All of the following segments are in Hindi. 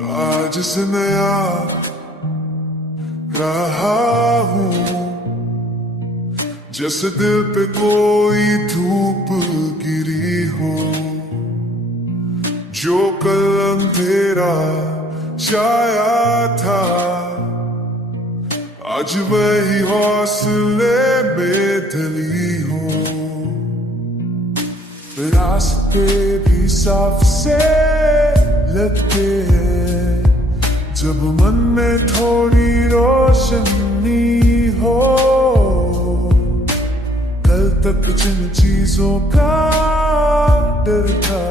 आज से नया रहा हूँ, जैसे दिल पे कोई धूप गिरी हो। जो कल अंधेरा छाया था, आज वही हौसले में ढली हो। रास्ते भी साफ से लगते हैं जब मन में थोड़ी रोशनी हो। कल तक जिन चीजों का डर था,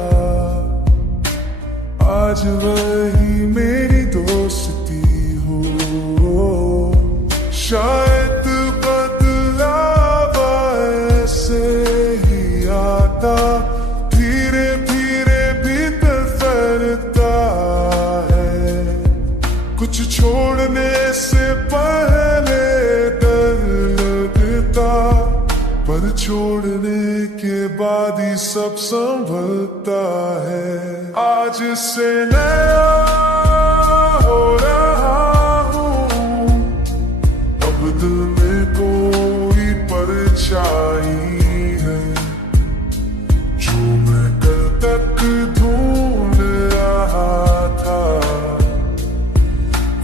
आज वही मेरी दोस्ती हो। शायद बदलाव ऐसे ही आता, धीरे धीरे भीतर फैलता है। कुछ छोड़ने से पहले डर लगता, पर छोड़ने के बाद ही सब संभलता है। आज से नया हो रहा हूँ, अब दिल में कोई परछाई है। जो मैं कल तक ढूंढ रहा था,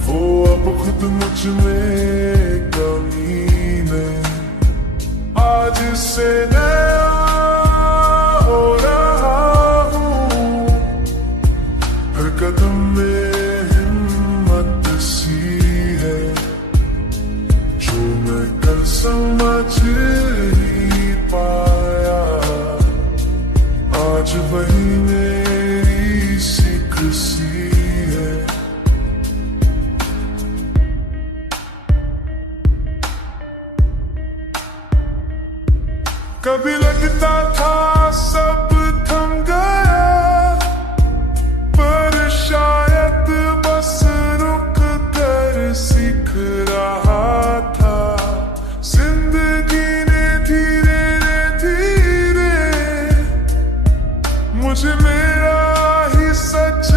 वो अब खुद मुझ में कमी है। आज से नया हो रहा हूँ, हर कदम में हिम्मत सी है। जो मैं कल समझ ही पाया, आज वही मेरी सीख सी है। कभी लगता था सब थम गया, पर शायद बस रुक कर सीख रहा था। जिंदगी ने धीरे धीरे मुझे मेरा ही सच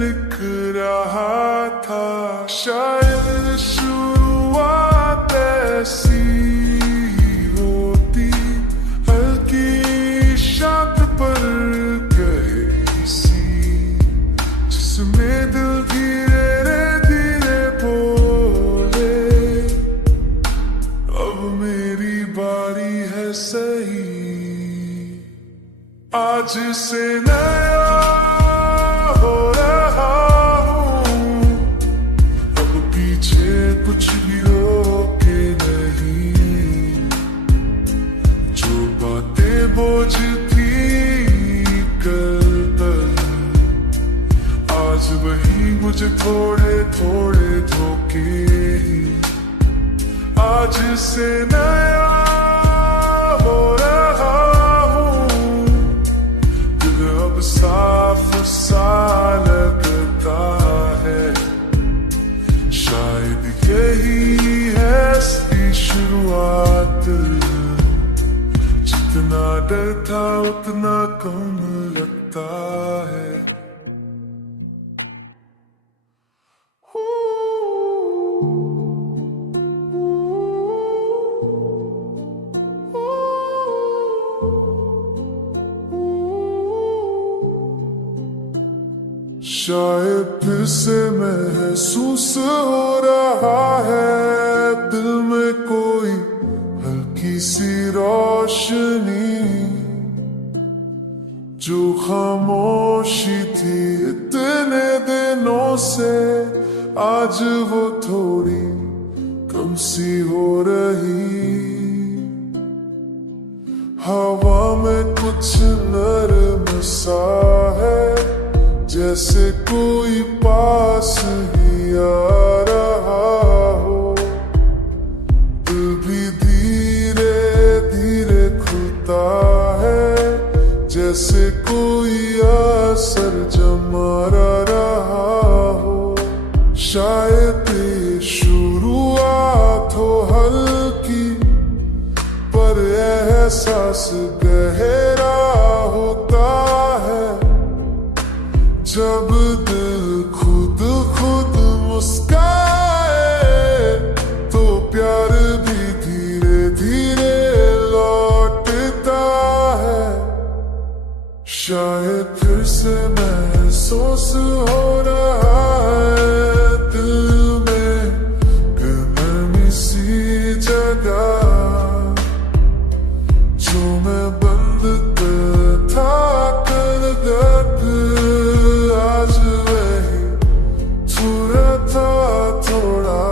लिख रहा था। शायद शुरुआत ऐसी में दिल धीरे धीरे बोले, अब मेरी बारी है सही। आज से नया हो रहा हूँ, अब पीछे कुछ भी रोके नहीं। जो बातें बोझ थी कल तक, आज वही मुझे थोड़े थोड़े धोखे ही। आज से नया हो रहा हूँ, दिल अब साफ सा लगता है। शायद यही है इसकी शुरुआत, जितना डर था उतना कम लगता है। शायद फिर से महसूस हो रहा है दिल में कोई हल्की सी रोशनी। जो खामोशी थी इतने दिनों से, आज वो थोड़ी कम सी हो रही। हवा में कुछ नरम सा है, जैसे कोई पास ही आ रहा हो। दिल भी धीरे धीरे खुलता है, जैसे कोई असर जमा रहा हो। शायद ये शुरुआत हो हल्की, पर एहसास गहरा होता है। जब दिल हो रहा है दिल में नरमी सी जगह जो मैं बंद था कर आज वही छुरा था थोड़ा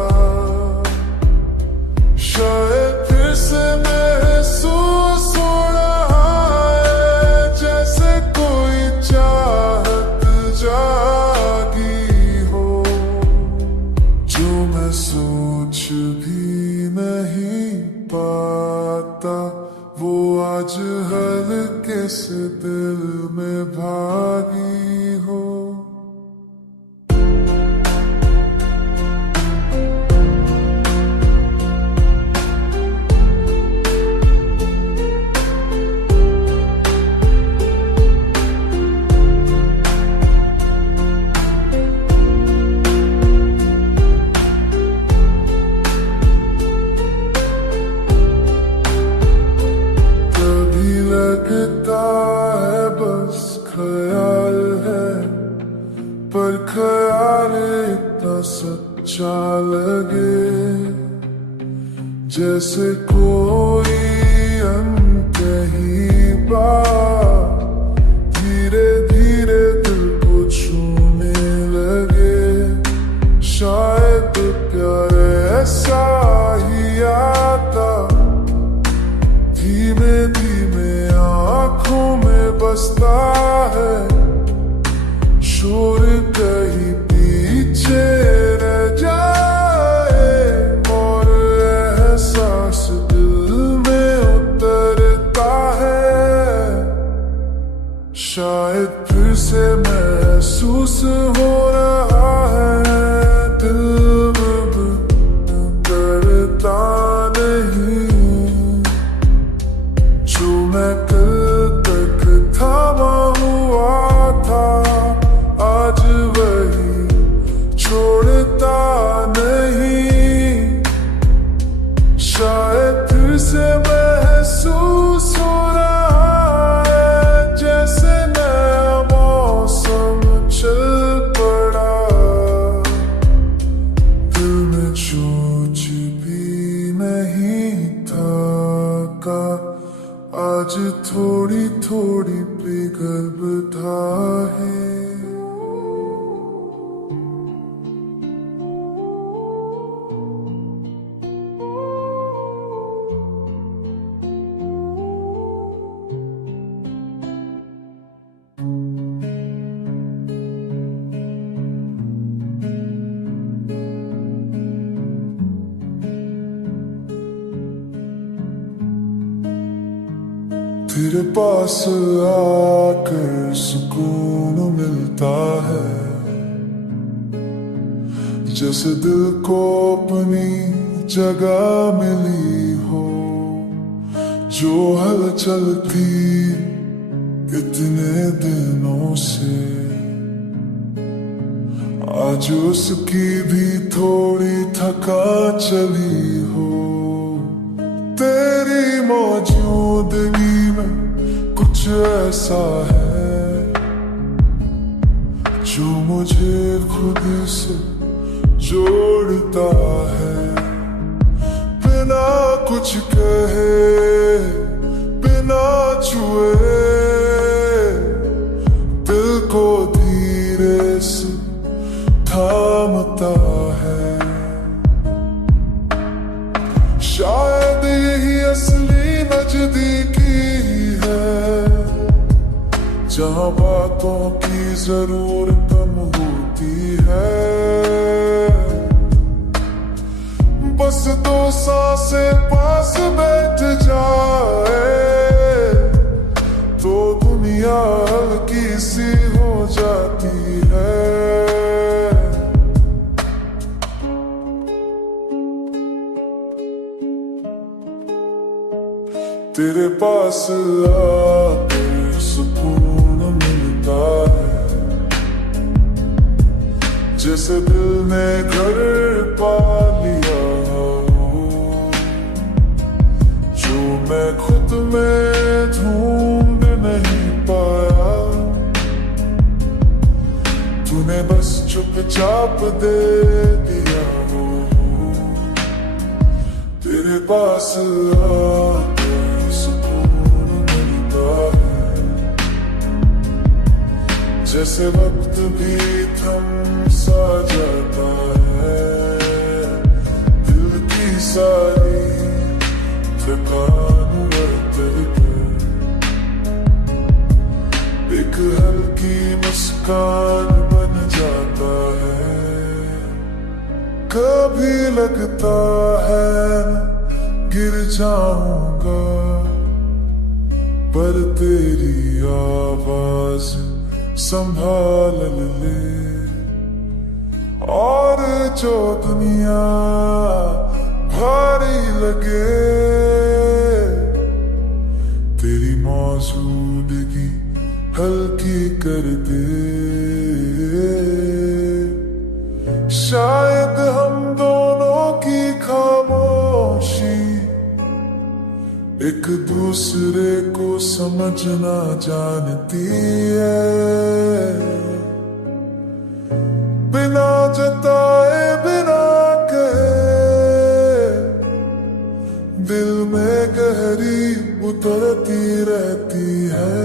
शायद फिर से महसूस हो रहा है जैसे कोई चाहत जागी हो जो मैं सोच भी नहीं पाता वो आज हल्के से दिल में भागी हो। लगता है बस ख्याल है पर ख्याल इतना सच्चा लगे जैसे कोई अनकही बात धीरे धीरे दिल को छूने लगे शायद प्यार ऐसा ही आता धीमे धीमे आँखों में बसता है शोर कहीं पीछे रह जाए और एहसास दिल में उतरता है शायद फिर से महसूस हो रहा है दिल करता नहीं जो मैं कल तक थामा हुआ था आज वही छोड़ता नहीं शायद फिर से महसूस हो रहा है जैसे नया मौसम चल पड़ा दिल में सोच भी नहीं था का आज थोड़ी थोड़ी पिघलता है। तेरे पास आकर सुकून मिलता है जैसे दिल को अपनी जगह मिली हो जो हलचल थी इतने दिनों से आज उसकी भी थोड़ी थका चली हो तेरी मौजूदगी में कुछ ऐसा है जो मुझे खुद से जोड़ता है बिना कुछ कहे बिना छुए दिल को धीरे से थामता है शायद यही असली नजदीकी है जहाँ बातों की जरूरत कम होती है बस दो सांसें पास बैठ जाए तो दुनिया हल्की सी हो जाती है तेरे पास आकर सुकून मिलता है जैसे दिल ने घर पा लिया हो जो मैं खुद में ढूंढ नहीं पाया चाप दे दिया हो, तेरे पास आकर सुकून मिलता है, जैसे वक्त भी थम सा जाता है, दिल की सारी थकान उतर कर एक हल्की मुस्कान बन जाता है। कभी लगता है गिर जाऊंगा, पर तेरी आवाज संभाल ले, और जो दुनिया भारी लगे, तेरी मौजूदगी हल्की कर दे। शायद हम दोनों की खामोशी एक दूसरे को समझना जानती है, बिना जताए बिना कहे दिल में गहरी उतरती रहती है।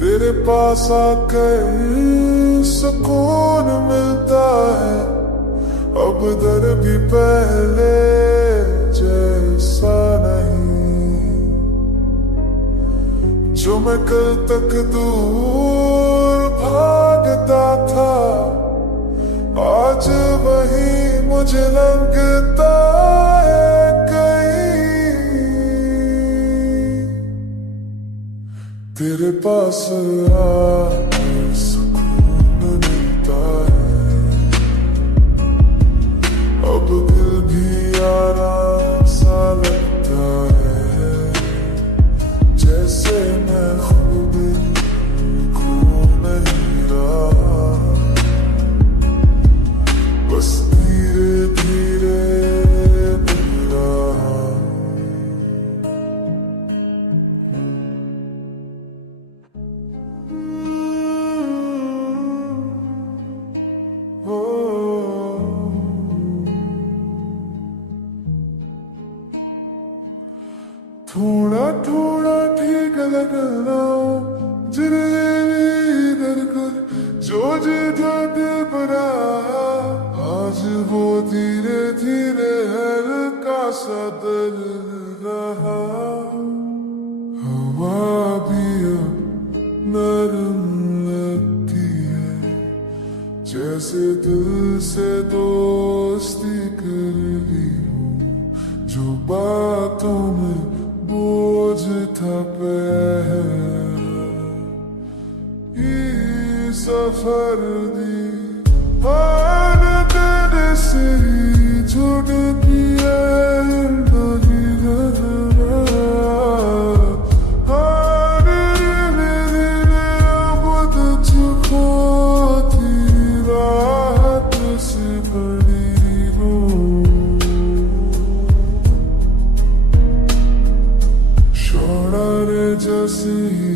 तेरे पास आकर सुकून मिलता है, अब दर भी पहले जैसा नहीं, जो मैं कल तक दूर भागता था, आज वही मुझे लगता है कहीं। तेरे पास आकर सुकून मिलता है, अब दिल भी आराम सा लगता है, जैसे मैं खुद खो नहीं रहा, बस धीरे धीरे मिल रहा। थोड़ा थोड़ा ठीक लगना जिधर जो जिधर बरा, आज वो धीरे धीरे हल्का सा दल रहा। हवा भी अब नरम लगती है, जैसे दिल से दोस्ती कर ली हूँ, जो बातों में बोझ था ये सफर दी हर तेरे से जुड़ दिया, हर मेरे बुध चुको थी रात से बड़ी हो। जैसे ही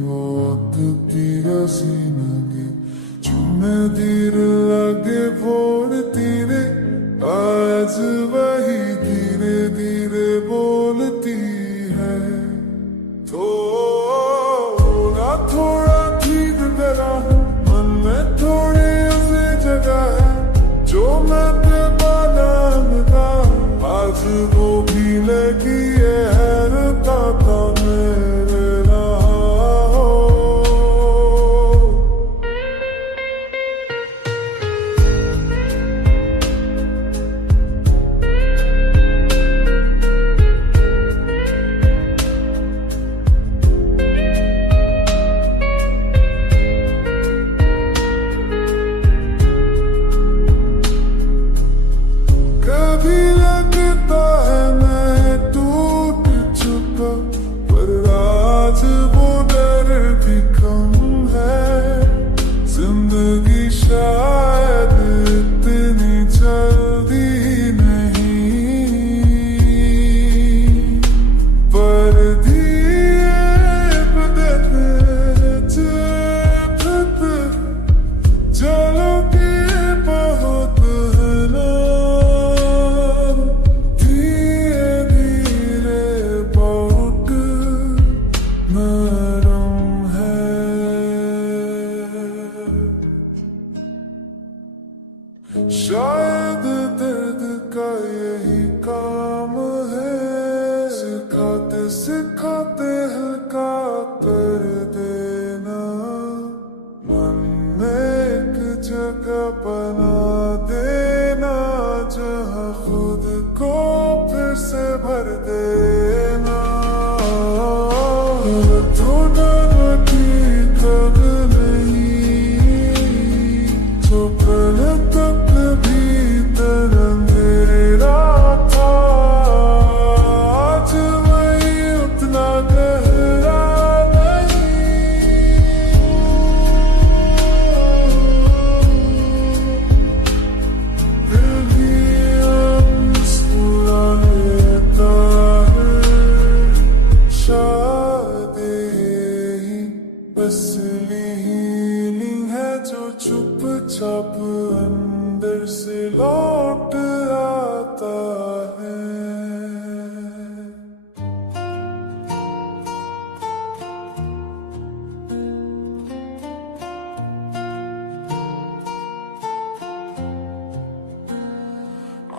वक्त की रसीनगी चुमे धीर लगे फोड़ती रे, आज वही धीरे धीरे बोलती है। थोड़ा थोड़ा ठीक करा मन में थोड़ी ऐसी जगह है, जो मैं बेबानाम था, आज वो भी लगी है था मेरे मुस्काते हल्का कर देना, मन में एक जगह बना देना जहाँ खुद को फिर से भर देना। थोड़ा की तब नहीं जो पल तक भीतर अंधेरा था, आज वही उतना गहरा नहीं। फिर भी अब मुस्कुरा लेता है, शायद यही असली हीलिंग है जो चुपचाप अंदर से लौट आता है।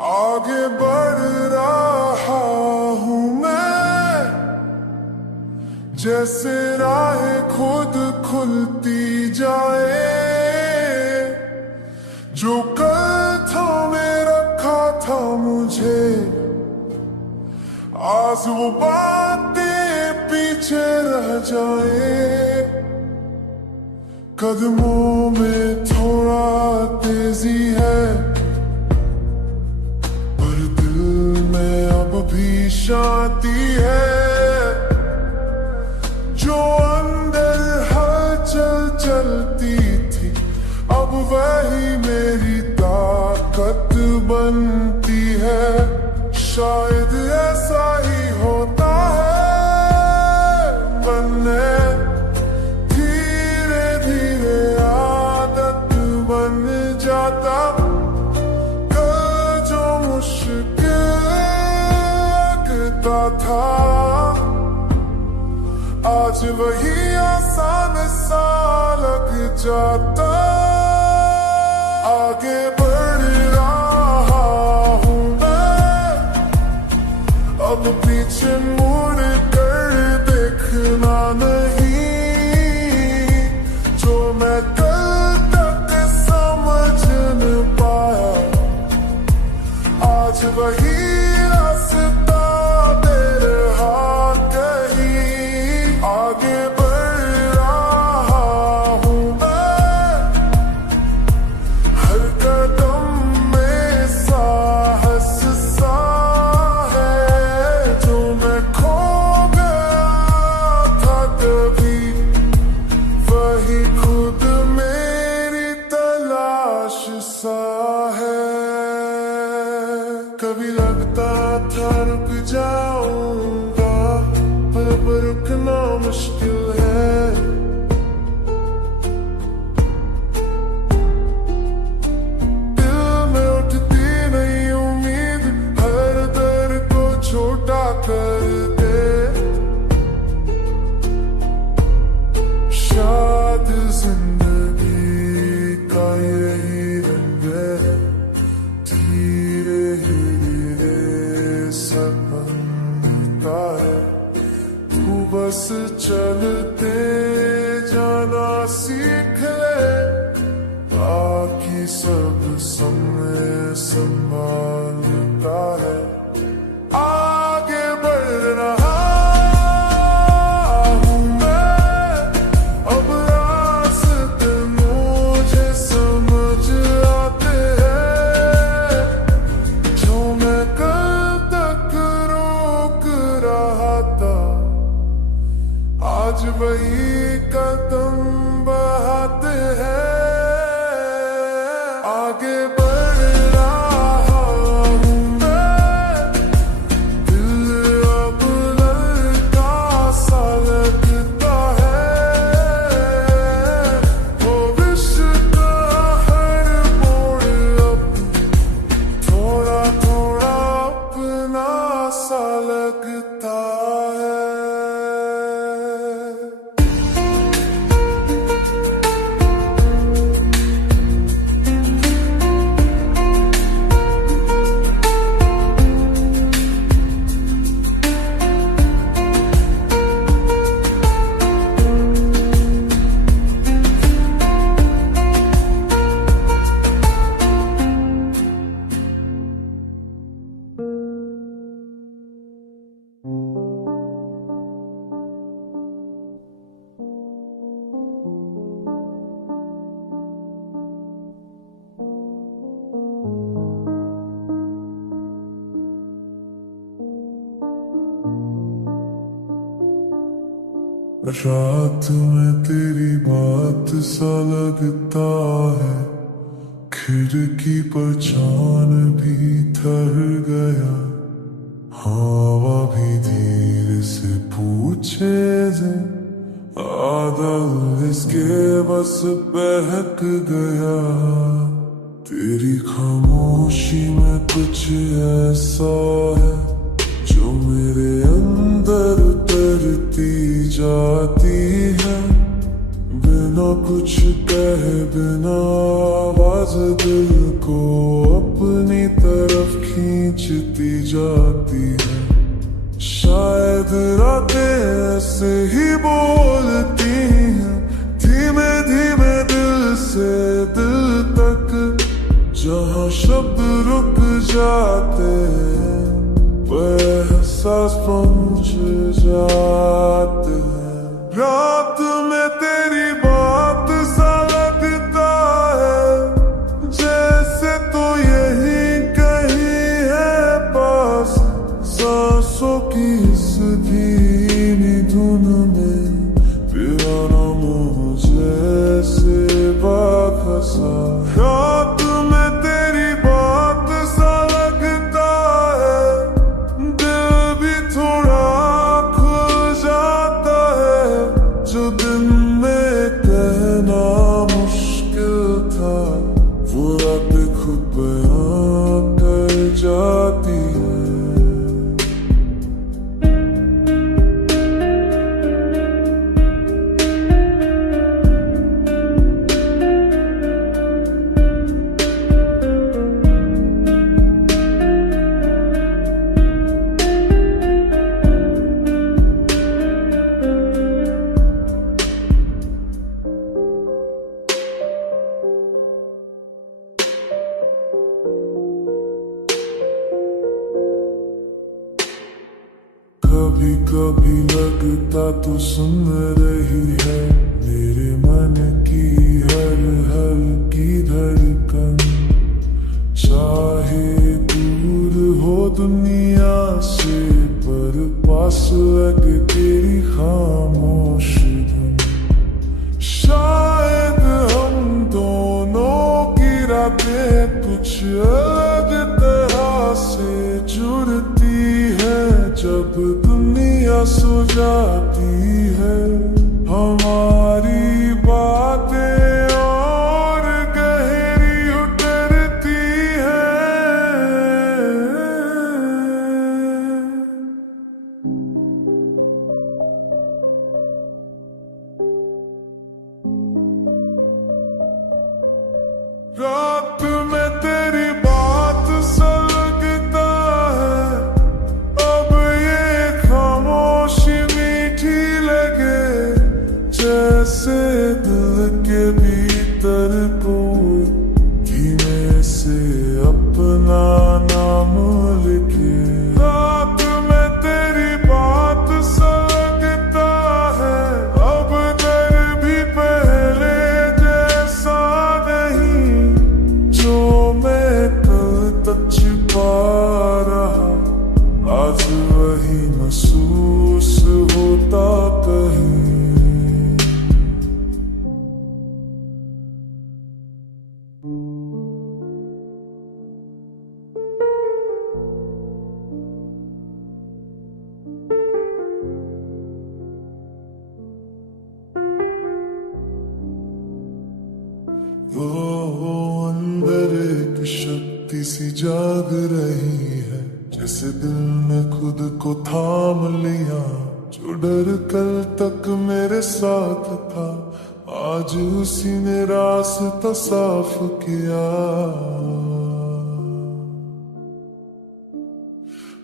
आगे बढ़ रहा हूँ मैं, जैसे राहें खुद खुलती जाए, जो कल थामे रखा था मुझे, आज वो बातें पीछे रह जाए। कदमों में थोड़ा तेजी है, पर दिल में अब भी शांति है। जो अंदर हलचल चलती थी, अब वही मेरी ताकत बनती है। शायद ऐसा ही होता है, बनने धीरे धीरे आदत बन जाता। कल जो मुश्किल लगता था, आज वही आसान सा लग जाता। आगे बढ़ रहा हूँ मैं, अब पीछे मुड़ कर देखना नहीं। जो मैं कल तक समझ न पाया, आज वही रास्ता दे रहा कहीं। आगे बढ़ रहा हूँ मैं, हर कदम में साहस सा है। जो मैं खो गया था कभी, वही खुद मेरी तलाश सा है। कभी लगता था रुक जाऊंगा, पर अब रुकना मुश्किल है। दिल में उठती नई उम्मीद, हर दर को छोटा कर दे। शायद जिंदगी का यही रंग है, धीरे धीरे सब बनता है। तू बस चलते जाना सीख ले, बाकी सब समय संभालता है। आगे बढ़ रहा हूँ मैं, अब रास्ते मुझे समझ आते हैं। जो मैं कल तक रोक रहा था, आज वही कदम बढ़ाते हैं। आगे बढ़ रहा हूँ मैं, दिल अब लड़का सा लगता है। भविष्य का हर मोड़ अब थोड़ा थोड़ा अपना सा लगता है। रात में तेरी बात सा लगता है, खिड़की पर चांद भी ठहर गया। हवा भी धीरे से पूछे जे आदल इसके बस बहक गया। तेरी खामोशी में कुछ ऐसा है जो मेरे अंदर उतरती जाती है। बिना कुछ कहे बिना आवाज दिल को अपनी तरफ खींचती जाती है। शायद रातें ऐसे ही बोलती हैं, धीमे धीमे दिल से दिल तक, जहाँ शब्द रुक जाते हैं वह एहसास पहुँच जाते हैं। रात में तेरी बात सा लगता है जैसे तो यही कहीं है पास। सांसों की इस धीमी धुन में पियाना मुँह जैसे बाखसा। रात में तेरी बात सा लगता है, दिल भी थोड़ा खुल जाता है। जो दिन में कहना मुश्किल था वो रात खुद बयां कर जाती है। कभी कभी लगता तू सुन रही है मेरे मन की हर हल्की धड़कन। चाहे दूर हो दुनिया से पर पास लगे तेरी खामोश धुन। शायद हम दोनों की रातें कुछ अलग तरह से जुड़ती है। जब दुनिया सो जाती है हमारी बातें और गहरी उतरती हैं। रात में तेरी बात सा लगता है, अब ये खामोशी मीठी लगे जैसे दिल के भीतर कोई धीमे से अपना नाम लिखे। रात में तेरी बात सा लगता है, अब दर भी पहले जैसा नहीं। जो मैं कल तक छिपा रहा आज वही महसूस होता कहीं। वो अंदर एक शक्ति सी जाग रही है, जैसे दिल ने खुद को थाम लिया। जो डर कल तक मेरे साथ था आज उसी ने रास्ता साफ किया।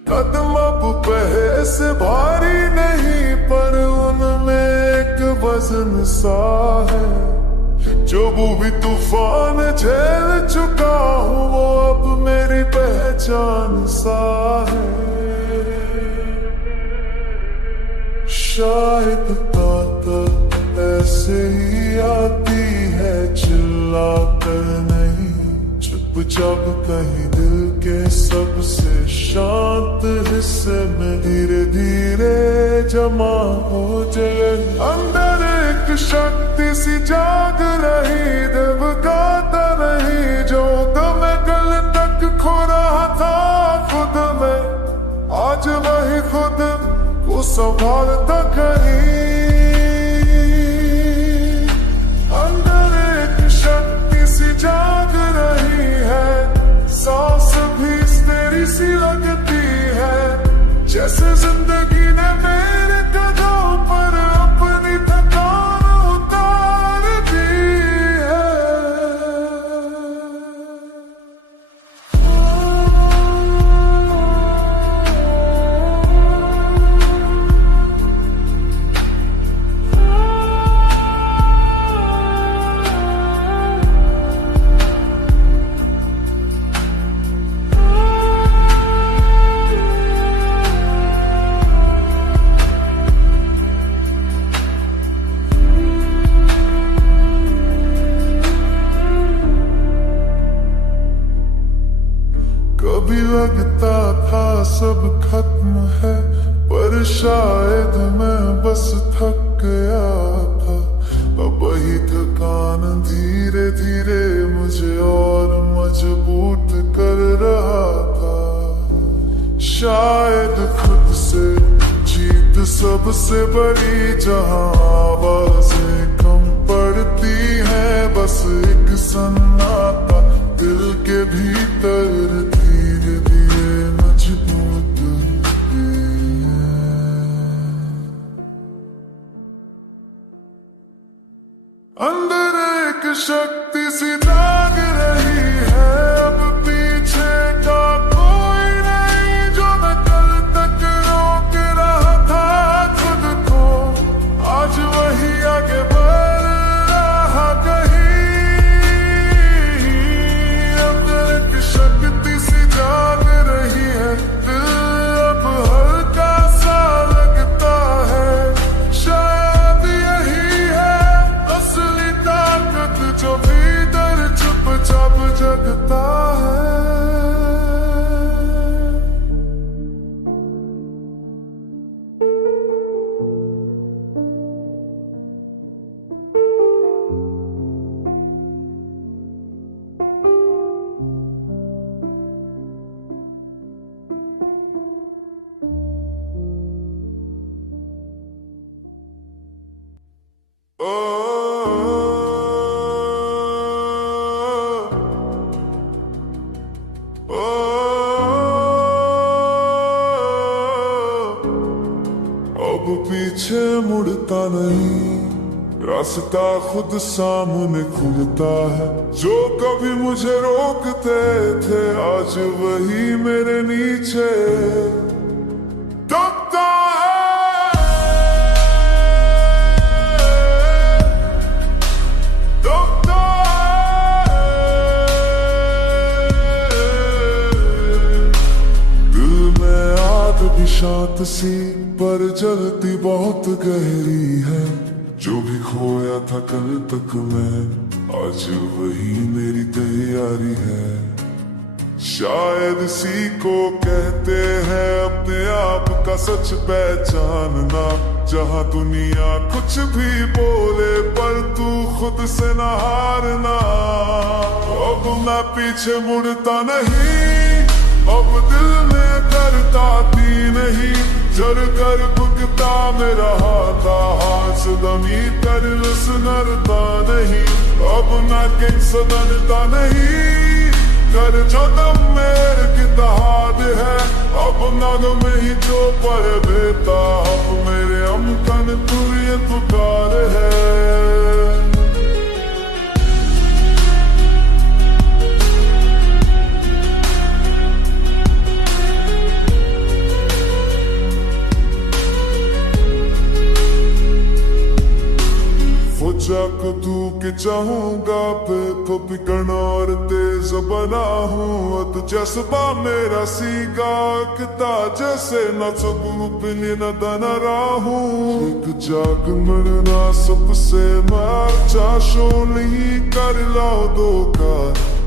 कदम अब पहले से भारी नहीं पर उनमें एक वजन सा है। जो भी तूफान झेल चुका हूँ वो अब मेरी पहचान सा है। शायद ताकत ऐसे ही आती है चिल्ला कर नहीं, जो चुपचाप कहीं दिल के सबसे शांत हिस्से में धीरे धीरे जमा हो जाए। अंदर एक शक्ति सी जाग रही, देव गाता नहीं जो मैं कल तक खो रहा था खुद में, आज वही खुद को संभालता कहीं। अंदर एक शक्ति सी जाग रही है, सांस भी तेरी सी लगती है, जैसे जिंदगी ने मेरे कदमों पर अपनी थकान उतार दी है। कभी लगता था सब खत्म है, पर शायद मैं बस थक गया था। अब वही थकान धीरे धीरे मुझे और मजबूत कर रहा था। शायद खुद से जीत सबसे बड़ी, जहां आवाजें कम पड़ती हैं, बस एक सन्नाटा दिल के भीतर धीरे धीरे मजबूत होती है। अंदर एक शक्ति सी जाग रही है, अब पीछे का कोई नहीं जो मैं कल तक रोक रहा था खुद को, आज वही आगे बढ़ रहा कहीं। अंदर एक शक्ति सी जाग रही है, दिल अब हल्का सा लगता है, शायद यही है असली ताकत जो भीतर चुपचाप जगता है। अब पीछे मुड़ता नहीं, रास्ता खुद सामने खुलता है। जो कभी मुझे रोकते थे, आज वही मेरे नीचे दबता है, दबता है। दिल में आग भी शांत सी, पर जलती बहुत गहरी है। जो भी खोया था कल तक मैं, आज वही मेरी तैयारी है। शायद इसी को कहते हैं अपने आप का सच पहचानना, जहां दुनिया कुछ भी बोले पर तू खुद से न हारना। अब मैं पीछे मुड़ता नहीं, अब दिल में करता दी नहीं, जर कर भुगता मेरा हाथा हाथ दमी कर सुनरता नहीं। अब मैं किन सदनता नहीं, कर जो दम मेरे की दहाद है। अब नग में ही जो पर देता, अब मेरे अमकन तू ये पुकार है। जाक तू के चाहूंगा बेफिक्र और तेज बना हूँ, अत जज्बा मेरा सीगा किता जैसे न सबू पिली न दना राहूं। एक जाग मरना सबसे मार चाशो नहीं कर लाओ धोखा,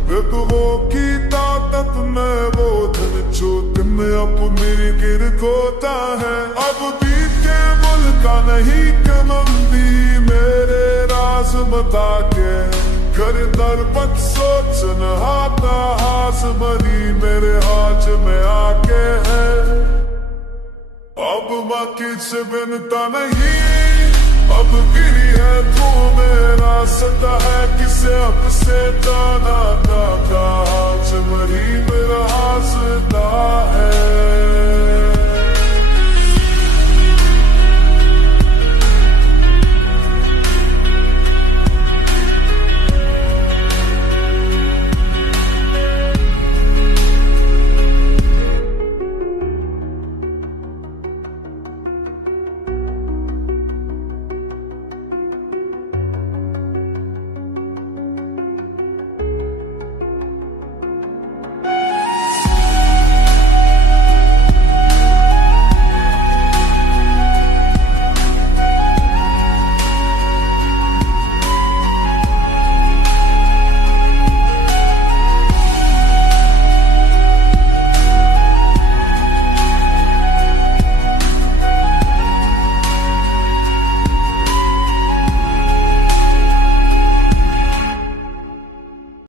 विधवों की ताकत में वो धन जो दिन अपनी गिर गोता है। अब बीते मुल्का नहीं के मंदी मेरे राज बता के, कर दर पत सोचन हाथा हास मरी मेरे हाथ में आके है। अब माँ किसी बिनता नहीं, अब गिरी है तू मेरा सता है किसे अब से दाना दाता हाथ मरी मेरा हासदा है।